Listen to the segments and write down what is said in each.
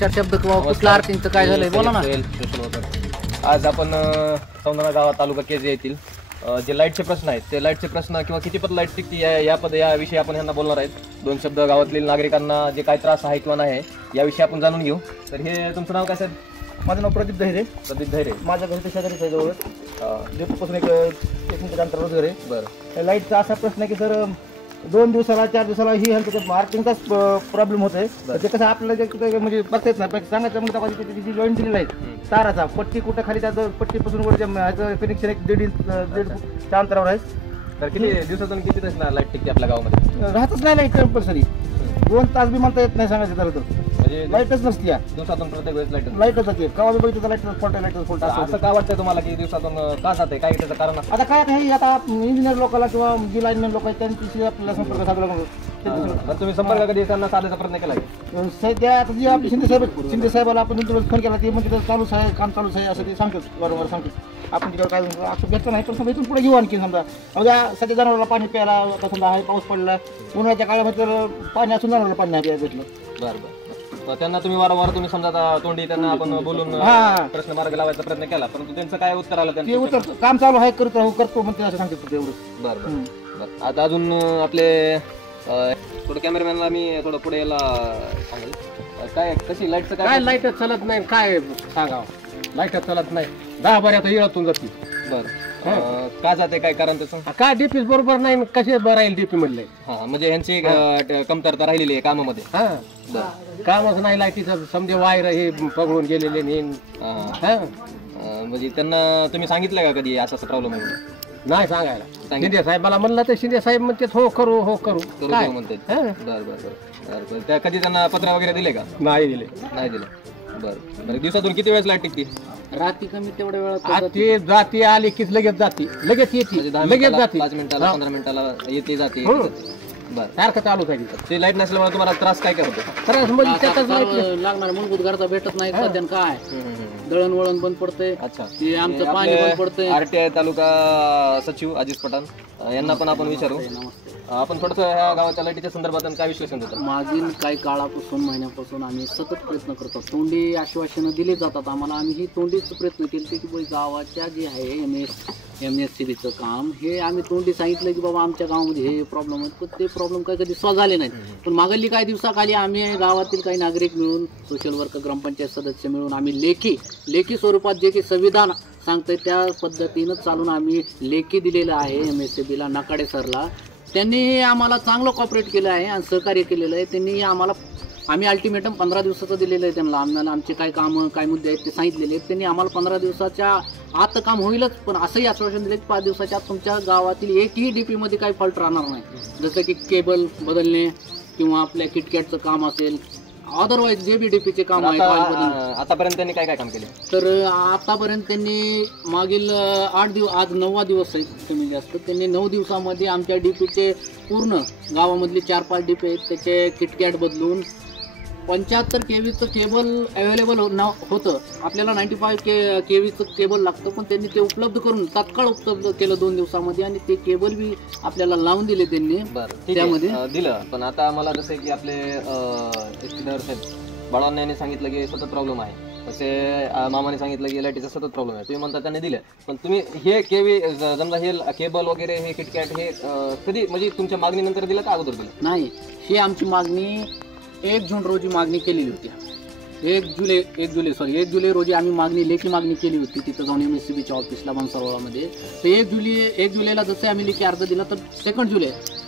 चार शब्द किंवा कुठल्या अडचणीचं काय झालंय बोला ना. आज आपण सौंदर्य गावात तालुका केज येथील जे लाईटचे प्रश्न आहेत ते लाईटचे प्रश्न किंवा किती पद लाईट टिकती याविषयी आपण यांना बोलणार आहेत. दोन शब्द गावातील नागरिकांना जे काय त्रास आहे किंवा नाही याविषयी आपण जाणून घेऊ. तर हे तुमचं नाव काय साहेब? माझं नाव प्रदीप धैरे. प्रदीप धैरे. माझ्या घरी शेजारीच आहे जवळ डेपोपासून एक मिनिट अंतरावर घर आहे. बरं. लाईटचा असा प्रश्न आहे की सर 2 दिवसाला 4 दिवसाला ही ह्यांचं अर्थिंगचाच प्रॉब्लेम होत आहे. ते कसं आपल्याला म्हणजे बघता येत नाही. सांगायचं म्हणजे जी जॉईन दिलेली आहे ताराचा पट्टी कुठं खाली त्या पट्टीपासून वर कनेक्शन एक 1.5 अंतरावर आहे. तर किती दिवसातून किती तास लाईट टिकते आपल्या गावामध्ये? राहतच नाही लाईट कंपल्सरी 2 तास बी म्हणता येत नाही सांगायचं झालं तर. म्हणजे लाईटच नसते दिवसातून प्रत्येक वेळेस लाईटच जाते. गावा बघितलं लाईटच फॉल्ट असं का वाटतं तुम्हाला की दिवसातून का जाते? काय त्याचं कारण असतं? आता काय आहे आता इंजिनियर लोकांना किंवा जी लाईनमॅन लोक आहेत त्यांच्याशी आपल्याला संपर्क साधायला तुम्ही संपर्क कधी त्यांना साधायचा प्रयत्न केला? सध्या आता जी आपली शिंदे साहेबाला आपण फोन केला ते म्हणजे चालूच आहे काम चालूच आहे असं ते सांगतात वारंवार सांगतात. आपण तिकडे काय असं घेतलं नाही पण इथून पुढे घेऊ आणखी समजा सध्या जनावराला पाणी प्यायला आता समजा आहे पाऊस पडला उन्हाळ्याच्या काळामध्ये तर पाणी असून जनावराला पाणी नाही प्यायला भेटलं. बरं. त्यांना तुम्ही वारंवार तुम्ही समजा तोंडी त्यांना आपण बोलून प्रश्न मार्ग लावायचा प्रयत्न केला परंतु त्यांचं काय उत्तर आलं? ते उत्तर काम चालू आहे करतो म्हणते असं सांगतात एवढं. बरं. आता अजून आपले थोडं कॅमेरामॅनला मी थोडं पुढे यायला सांगेल. काय कशी लाईटचं काय लाईट चालत नाही काय सांगावं. लाईट चालत नाही 10 बऱ्या तर इळतून जाते. बरं. का जाते काय कारण त्याचं? काय डीपी बरोबर नाही कसे राहील डीपी मधले. हा म्हणजे ह्यांची कमतरता राहिलेली आहे कामामध्ये. कामच नाही लाईटीचं समजे वायर हे पकडून गेलेले म्हणजे त्यांना तुम्ही सांगितलं का कधी असा प्रॉब्लेम आहे? नाही सांगायला. शिंदे साहेबाला म्हणलं तर शिंदे साहेब म्हणते हो करू म्हणते. बरं. त्या कधी त्यांना पत्र वगैरे दिले का? नाही दिले. बरं. दिवसातून किती वेळेस लाईट टिकते? रात्री कमी तेवढ्या वेळात ते जाते आली की लगेच जाते लगेच येते लगेच जाते 5 मिनिटाला 15 मिनिटाला येते जाते. बरं. सारखं चालू आहे. ते लाईट नसल्यामुळे तुम्हाला त्रास काय होतो? त्रास म्हणजे लागणार मूलभूत गरजा भेटत नाही सध्या काय दळणवळण बंद पडतंय. अच्छा. ते आमचं पाणी बंद पडतंय. आरटीआय तालुका सचिव अजित पठाण यांना पण आपण विचारू. आपण थोडंसं ह्या गावाच्या लाईटीच्या संदर्भात काय विश्लेषण देतात? मागील काही काळापासून महिन्यापासून आम्ही सतत प्रयत्न करतो. तोंडी आश्वासनं दिली जातात आम्हाला. आम्ही ही तोंडीच प्रयत्न केले की गावाच्या जे आहे MSCBचं काम हे आम्ही तोंडी सांगितलं की बाबा आमच्या गावामध्ये हे प्रॉब्लेम आहेत पण ते प्रॉब्लेम काही कधी सॉल्व्ह झाले नाहीत. पण मागली काही दिवसाखाली आम्ही गावातील काही नागरिक मिळून सोशल वर्कर ग्रामपंचायत सदस्य मिळून आम्ही लेखी स्वरूपात जे की संविधान सांगतंय त्या पद्धतीनं चालून आम्ही लेखी दिलेलं आहे MSCBला नाकाडे सरला. त्यांनी आम्हाला चांगलं कॉपरेट केलं आहे आणि सहकार्य केलेलं आहे. त्यांनी आम्ही अल्टिमेटम 15 दिवसाचं दिलेलं आहे त्यांना. आम्हाला आमचे काय कामं काय मुद्दे आहेत ते सांगितलेले आहेत. त्यांनी आम्हाला 15 दिवसाच्या आत काम होईलच पण असंही आश्वासन दिले की 5 दिवसाच्या आत तुमच्या गावातील एकही डीपीमध्ये काही फॉल्ट राहणार नाही. जसं की केबल बदलणे किंवा आपल्या किटकॅटचं काम असेल अदरवाईज जे बी डीपीचे काम आहे. आतापर्यंत त्यांनी काय काम केले? तर आतापर्यंत त्यांनी मागील 8 दिवस आज 9वा दिवस आहे कमी जास्त. त्यांनी 9 दिवसामध्ये आमच्या डीपीचे पूर्ण गावामधली 4-5 डीपी आहेत त्याचे किटकॅट बदलून 75 केवीचं केबल अवेलेबल होतं. आपल्याला 95 केवीचं केबल लागतं पण त्यांनी ते उपलब्ध करून तात्काळ उपलब्ध केलं 2 दिवसामध्ये आणि ते केबल बी आपल्याला लावून दिले त्यांनी त्यामध्ये दिलं. पण आता मला जसं की आपले एसटीदार साहेब बाळांना यांनी सांगितलं की सतत प्रॉब्लेम आहे. तसे मामाने सांगितलं की लाईटीचा सतत प्रॉब्लेम आहे. तुम्ही म्हणता त्यांनी दिलं पण तुम्ही हे केवी समजा हे केबल वगैरे हे किटकॅट हे कधी म्हणजे तुमच्या मागणीनंतर दिलं का अगोदर दिलं? नाही ही आमची मागणी 1 जून रोजी मागणी केलेली होती. 1 जुलै रोजी आम्ही लेखी मागणी केली होती तिथं जाऊन MSCBच्या ऑफिसला मनसरोवरामध्ये. तर 1 जुलैला जसे आम्ही लेखी अर्ज दिला तर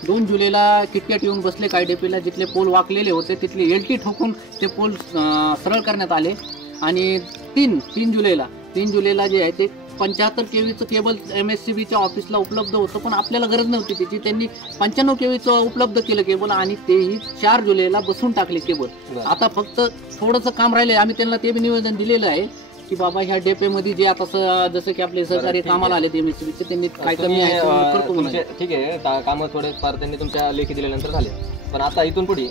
2 जुलैला किटकॅट येऊन बसले काही डेपीला. जिथले पोल वाकलेले होते तिथले LT ठोकून ते पोल सरळ करण्यात आले आणि 3 जुलैला जे आहे ते 75 केवीचं केबल MSCBच्या ऑफिसला उपलब्ध होतं पण आपल्याला गरज नव्हती त्याची. त्यांनी 95 केवीचं उपलब्ध केलं केबल आणि तेही 4 जुलैला बसून टाकले केबल. आता फक्त थोडंसं काम राहिले. आम्ही त्यांना ते बी निवेदन दिलेलं आहे की बाबा ह्या डेपेमध्ये जे आता जसं की आपले सहकारी कामाला आले MSCBचे त्यांनी काय कमी आहे करतो. ठीक आहे कामं थोडे फार त्यांनी तुमच्या लेखी दिल्यानंतर झाले. पण आता इथून पुढे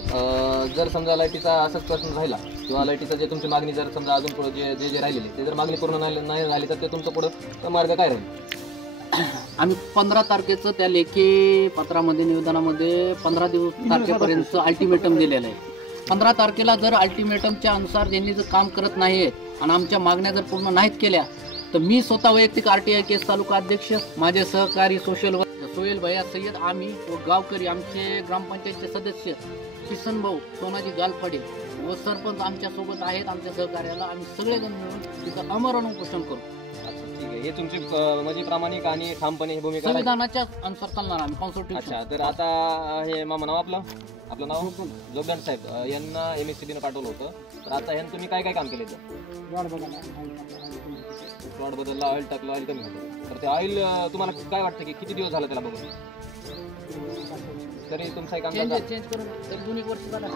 जर समजा लाईटीचा असाच प्रश्न राहिला किंवा लाईटीचा जे तुमची मागणी जर समजा अजून पुढे जे राहिलेली ते जर मागणी पूर्ण नाही झाली तर ते तुमचं पुढं मार्ग काय राहील? आम्ही 15 तारखेचं त्या लेखी पत्रामध्ये निवेदनामध्ये 15 तारखेपर्यंत अल्टिमेटम दिलेलं आहे. 15 तारखेला जर अल्टिमेटमच्या अनुसार त्यांनी जर काम करत नाहीत आणि आमच्या मागण्या जर पूर्ण नाहीत केल्या तर मी स्वतः वैयक्तिक RTI केस तालुका अध्यक्ष, माझे सहकारी सोहेल भैया सय्यद, आम्ही व गावकरी, आमचे ग्रामपंचायतचे सदस्य किसन भाऊ, सोनाजी गालफाडे व सरपंच आमच्या सोबत आहेत, आमच्या सहकार्याला आम्ही सगळेजण मिळून तिथं आमरण उपोषण करू. अच्छा, ठीक आहे. हे तुमची म्हणजे प्रामाणिक आणि ठामपणे ही भूमिका आहे. संविधानाच्या अनुसार चालणार आम्ही कॉन्स्टिट्यूशन. अच्छा, तर आता हे मामा नाव आपलं नाव जोगदंड साहेब यांना MSCB पाठवलं होतं. तर आता ह्यांनी तुम्ही काय काय काम केले? प्लॉट बदलला, ऑइल टाकलं, ऑइल कमी होतं. तर ते ऑइल तुम्हाला काय वाटतं की किती दिवस झालं त्याला बघून? तरी तुमचं एक अंदाज चेंज करून एक 2 वर्ष झालं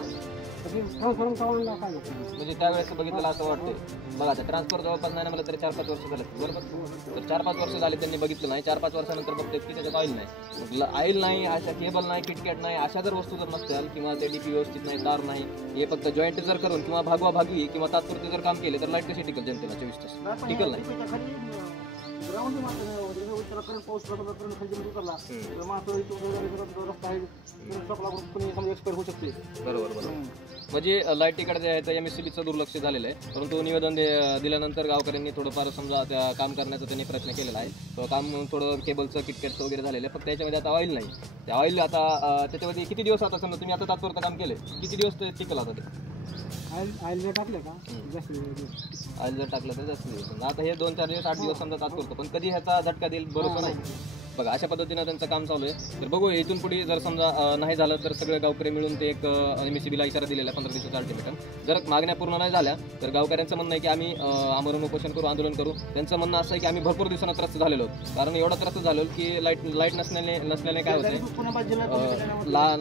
म्हणजे त्यावेळेस बघितलं असं वाटतं. बघा, ट्रान्सफर जवळपास नाही म्हणलं तरी 4-5 वर्ष झाले बरोबर. तर 4-5 वर्ष झाले त्यांनी बघितलं नाही. 4-5 वर्षानंतर बघतात की त्याच्यात ऑइल नाही. मग ऑइल नाही, अशा केबल नाही, किटकॅट नाही, अशा जर वस्तू जर नसतील किंवा ते DP व्यवस्थित नाही, तार नाही, हे फक्त जॉईंट जर करून किंवा भागवा भागवी किंवा तात्पुरते जर काम केले तर लाईट कशी टिकल जनतेला 24 तास? टिकल नाही. बरोबर. म्हणजे लाईटीकडे जे आहे तर MSCBचं दुर्लक्ष झालेलं आहे. परंतु निवेदन दिल्यानंतर गावकऱ्यांनी थोडंफार समजा त्या काम करण्याचा त्यांनी प्रयत्न केलेला आहे. तो काम थोडं केबलचं किटकॅटचं वगैरे झालेलं आहे. फक्त त्याच्यामध्ये आता ऑइल नाही. त्या ऑइल आता त्याच्यामध्ये किती दिवस आता समजा तुम्ही आता तात्पुरतं काम केले, किती दिवस ते टिकल आता ते? ऑइल जर टाकलं का ऑइल जर टाकलं तर जास्त दिवस. आता हे 2-4 दिवस 8 दिवस समजा तात्पुरतं, पण कधी ह्याचा झटका देईल बरोबर नाही. बघा, अशा पद्धतीनं त्यांचं काम चालू आहे. तर बघू इथून पुढे जर समजा नाही झालं तर सगळे गावकरी मिळून ते एक MSCBला इशारा दिलेला आहे 15 दिवसाचा अल्टिमेटम. जर मागण्या पूर्ण नाही झाल्या तर गावकऱ्यांचं म्हणणं आहे की आम्ही आमरण उपोषण करू, आंदोलन करू. त्यांचं म्हणणं असं आहे की आम्ही भरपूर दिवसांना त्रस्त झालेलो आहोत. कारण एवढा त्रस्त झालो की लाईट नसल्याने काय होतं,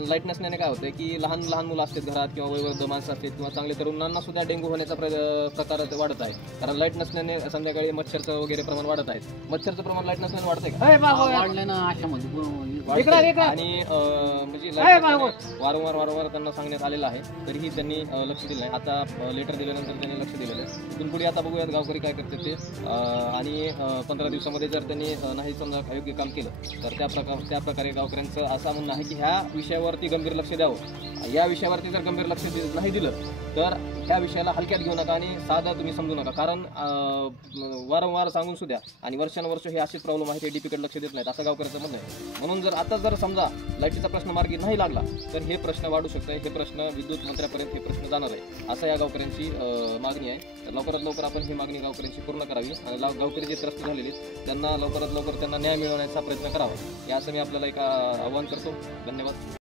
लाईट नसल्याने काय होतं की लहान मुलं असतात घरात किंवा वयोवृद्ध माणसं असतात किंवा चांगले तरुणांना सुद्धा डेंग्यू होण्याचा प्रकार वाढत आहे. कारण लाईट नसल्याने संध्याकाळी मच्छरचं वगैरे प्रमाण वाढत आहे. मच्छरचं प्रमाण लाईट नसल्याने वाढतंय का? वाढले ना अशामध्ये आणि म्हणजे वारंवार त्यांना सांगण्यात आलेलं आहे, तरीही त्यांनी लक्ष दिलं नाही. आता लेटर दिल्यानंतर त्यांनी लक्ष दिलेलं आहे. तिथून पुढे आता बघूयात गावकरी काय करतात ते. आणि 15 दिवसामध्ये जर त्यांनी नाही समजा योग्य काम केलं तर त्या प्रकारे गावकऱ्यांचं असं म्हणणं आहे की ह्या विषयावरती गंभीर लक्ष द्यावं. या विषयावरती जर गंभीर लक्ष नाही दिलं तर ह्या विषयाला हलक्यात घेऊ नका आणि साधा तुम्ही समजू नका. कारण वारंवार सांगून सुद्धा आणि वर्षानुवर्ष हे असेच प्रॉब्लेम आहे, ते DPकडे लक्ष देत नाहीत असं गावकऱ्यांचं म्हणणं आहे. म्हणून जर समजा लाईटीचा प्रश्न मार्गी नाही लागला तर हे प्रश्न वाढू शकतं. हे प्रश्न विद्युत मंत्र्यापर्यंत हे प्रश्न जाणार आहे असं या गावकऱ्यांची मागणी आहे. तर लवकरात लवकर आपण ही मागणी गावकऱ्यांची पूर्ण करावी आणि गावकरी जे त्रस्त झालेले त्यांना लवकरात लवकर त्यांना न्याय मिळवण्याचा प्रयत्न करावा. हे असं मी आपल्याला एक आवाहन करतो. धन्यवाद.